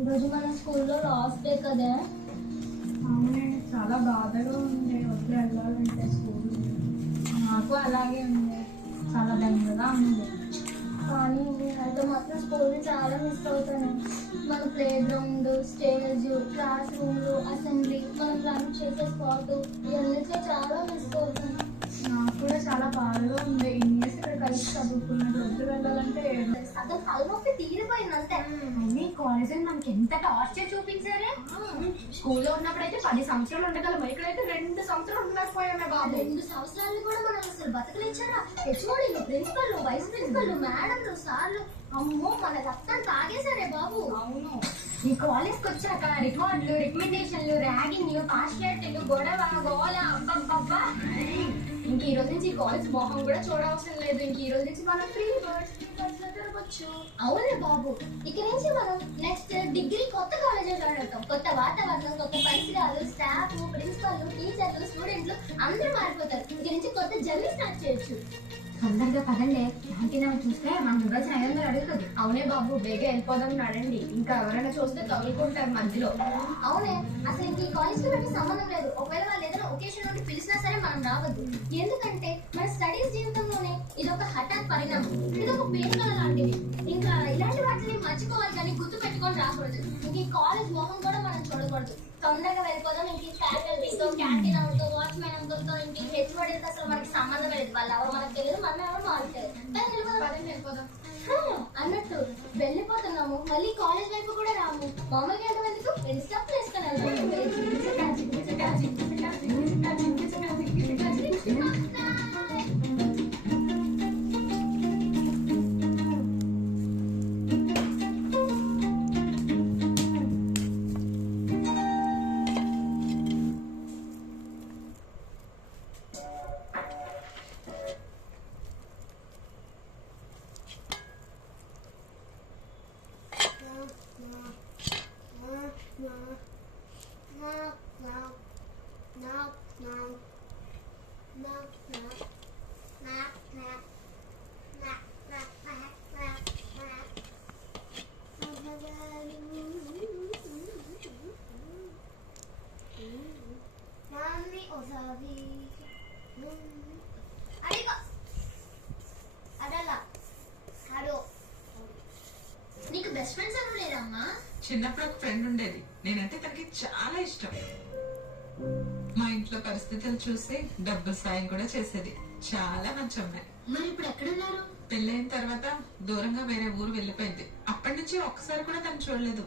ఈరోజు మన స్కూల్లో లాస్ట్ డే కదా. అవునే, చాలా బాధగా ఉంది వదిలి వెళ్ళాలంటే స్కూల్. నాకు అలాగే ఉంది, చాలా బెంగగా ఉంది. కానీ అయితే మాత్రం స్కూల్ని చాలా మిస్ అవుతాను. మన ప్లే గ్రౌండ్, స్టేజ్, క్లాస్ రూమ్లు, అసెంబ్లీ, మనం లంచ్ చేసే స్పాట్ ఇవన్నిట్లో చాలా మిస్ అవుతాను. నాకు కూడా చాలా బాధగా ఉంది. ఇన్నేసి ఇక్కడ కలిసి చదువుకున్నట్టు వదిలి వెళ్ళాలంటే సగం తలనొప్పి తీరిపోయింది అంతే. కాలేజ్ మనకి ఎంత టార్చర్ చూపించారే. స్కూల్లో ఉన్నప్పుడు అయితే 10 సంవత్సరాలు ఉండగలం, ఇక్కడైతే 2 సంవత్సరాలు ఉండలేకపోయామే బాబు. 2 సంవత్సరాలు కూడా మనం అసలు బతకలిచ్చారా? హెచ్ఓడీలు, ప్రిన్సిపల్, వైస్ ప్రిన్సిపల్, మేడంలు, సార్లు, అమ్మో మన రక్తాన్ని తాగేశారే బాబు. అవును, ఈ కాలేజ్కి వచ్చాక రికార్డులు, రికమెండేషన్లు, ర్యాగింగ్లు, పాస్టేట్లు, గొడవ, గోల, అబ్బబ్బబ్బా. ఇంక ఈ రోజు నుంచి ఈ కాలేజ్ మొహం కూడా చూడవసరం లేదు. ఇంక ఈ రోజు నుంచి మనం ఫ్రీ బర్డ్స్ తిరగచ్చు. అవునే బాబు, ఇక నుంచి మనం నెక్స్ట్ డిగ్రీ కొత్త కాలేజ్ జాయిన్ అవుతాం. కొత్త వాతావరణం, కొత్త పరిసరాలు, స్టాఫ్, ప్రిన్సిపల్, టీచర్లు, స్టూడెంట్లు అందరూ మారిపోతారు. ఇక నుంచి కొత్త జర్నీ స్టార్ట్ చేయొచ్చు. తొందరగా పదండి, క్యాంటీన్ చూస్తే మనం ఇవ్వాల్సిన 500 అడుగుతుంది. అవునే బాబు, బేగా వెళ్ళిపోదాం నడండి. ఇంకా ఎవరైనా చూస్తే తగులుకుంటారు మధ్యలో. అవునే, అసలు ఇంక ఈ కాలేజ్ కి మనకి సంబంధం లేదు. ఒకవేళ వాళ్ళు ఏదైనా ఒకేషన్ నుండి పిలిచినా సరే మనం రావద్దు. ఎందుకంటే మన స్టడీస్ జీవితంలోనే ఇది ఒక హఠాత్ పరిణామం, ఇది ఒక పేరుకల లాంటిది. ఇంకా ఇలాంటి వాటిని మర్చిపోవాలి కానీ గుర్తు పెట్టుకొని రాకూడదు. ఇంక ఈ కాలేజ్ మొహం కూడా మనం చూడకూడదు. తొందరగా వెళ్ళిపోదాం. ఇంక ఫ్యాకల్టీతో, క్యాంటీన్ అవుతో, వాచ్మెన్ అంకుల్తో, ఇంక హెచ్ఓడీతో అసలు మనకి సంబంధం లేదు. వాళ్ళు ఎవరు మనకు తెలియదు, మనం ఎవరు మాకు తెలియదు. వెళ్ళిపోదాం అన్నట్టు వెళ్ళిపోతున్నాము, మళ్ళీ కాలేజ్ వైపు కూడా రాము. మామూలుగా వెళ్ళడం ఎందుకు, 2 స్టెప్లు వేసుకొని నీకు బెస్ట్ ఫ్రెండ్స్ ఎవరు లేరమ్మా? చిన్నప్పుడు ఒక ఫ్రెండ్ ఉండేది, నేనంటే తనకి చాలా ఇష్టం. మా ఇంట్లో పరిస్థితులు చూసి డబ్బులు సాయం కూడా చేసేది. చాలా మంచి అమ్మాయి. మరి ఇప్పుడు ఎక్కడున్నారు? పెళ్ళైన తర్వాత దూరంగా వేరే ఊరు వెళ్ళిపోయింది. అప్పటి నుంచి ఒక్కసారి కూడా తను చూడలేదు.